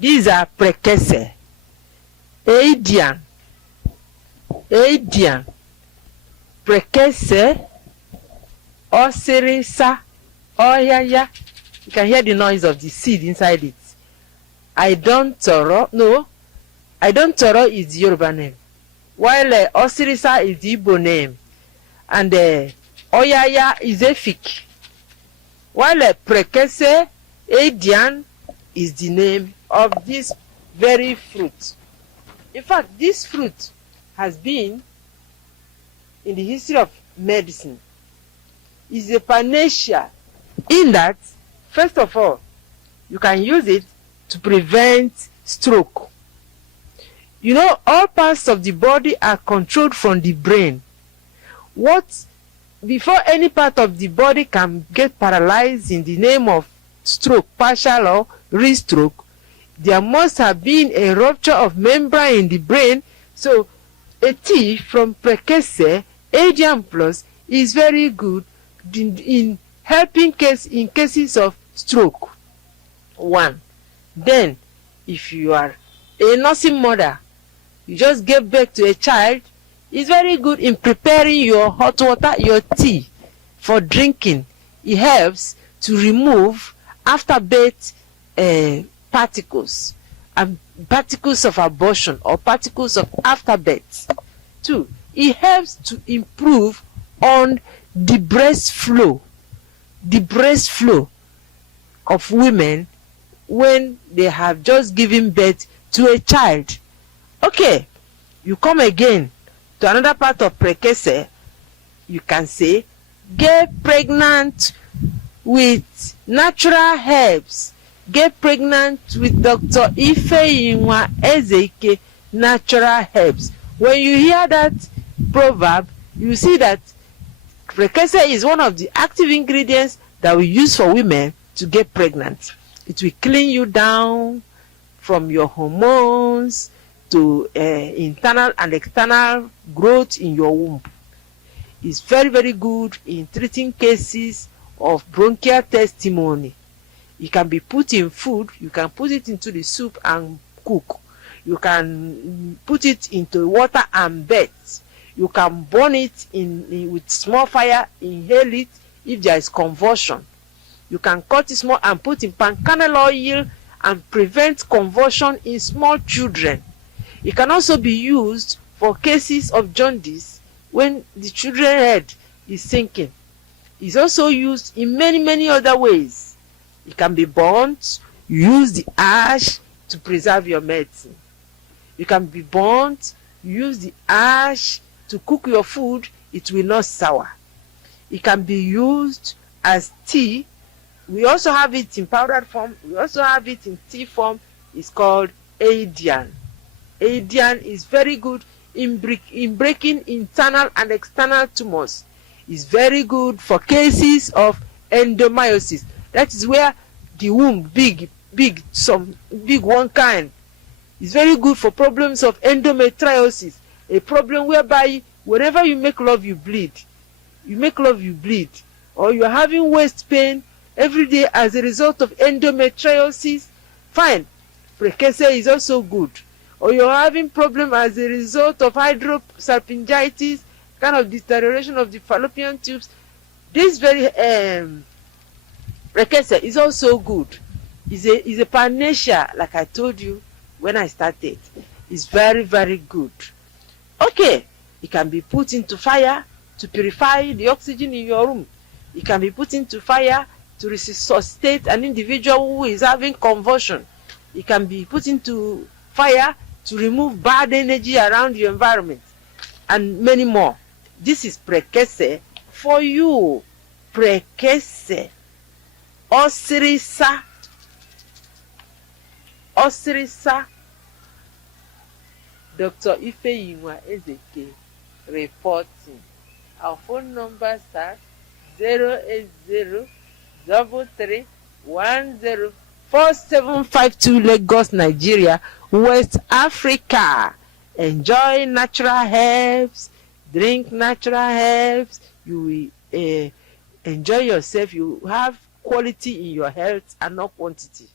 These are Prekese, Adian, Prekese, Osirisa, Oyaya. You can hear the noise of the seed inside it. Idontoro is the Yoruba name, while Osirisa is the Igbo name, and Oyaya is Efik, while Prekese, Adian is the name of this very fruit. In fact, this fruit has been in the history of medicine. It's a panacea in that, first of all, you can use it to prevent stroke. You know, all parts of the body are controlled from the brain. Before any part of the body can get paralyzed in the name of stroke, partial or re-stroke, there must have been a rupture of membrane in the brain. So a tea from Prekese, Adian Plus, is very good in helping in cases of stroke. One. Then, if you are a nursing mother, you just gave birth to a child, it's very good in preparing your hot water, your tea for drinking. It helps to remove afterbirth particles, and particles of abortion or particles of afterbirth. 2. It helps to improve on the breast flow of women when they have just given birth to a child. Okay, you come again to another part of Prekese. You can say, get pregnant with natural herbs. Get pregnant with Dr. Ifeyinwa Ezeike natural herbs. When you hear that proverb, you see that Prekese is one of the active ingredients that we use for women to get pregnant. It will clean you down from your hormones to internal and external growth in your womb. It's very, very good in treating cases of bronchial testimony. It can be put in food. You can put it into the soup and cook. You can put it into water and bath. You can burn it with small fire, inhale it if there is convulsion. You can cut it small and put in palm kernel oil and prevent convulsion in small children. It can also be used for cases of jaundice when the children's head is sinking. It's also used in many, many other ways. It can be burnt. You use the ash to preserve your medicine. You can be burnt. You use the ash to cook your food. It will not sour. It can be used as tea. We also have it in powdered form. We also have it in tea form. It's called Adian. Adian is very good in breaking internal and external tumors. It's very good for cases of endomyosis. That is where the womb big one kind. It's very good for problems of endometriosis, a problem whereby whenever you make love you bleed. Or you are having waist pain every day as a result of endometriosis. Fine, Prekese is also good. Or you're having problem as a result of hydrosalpingitis, kind of deterioration of the fallopian tubes. This very Prekese is also good. Is a panacea, like I told you when I started. It's very, very good. Okay, it can be put into fire to purify the oxygen in your room. It can be put into fire to resuscitate an individual who is having convulsion. It can be put into fire to remove bad energy around your environment, and many more. This is Prekese for you. Prekese. Osirisa. Dr. Ifeyinwa Ezeike reporting. Our phone numbers are 08033104752 Lagos, Nigeria, West Africa. Enjoy natural herbs, drink natural herbs. You will enjoy yourself. You have quality in your health and not quantity.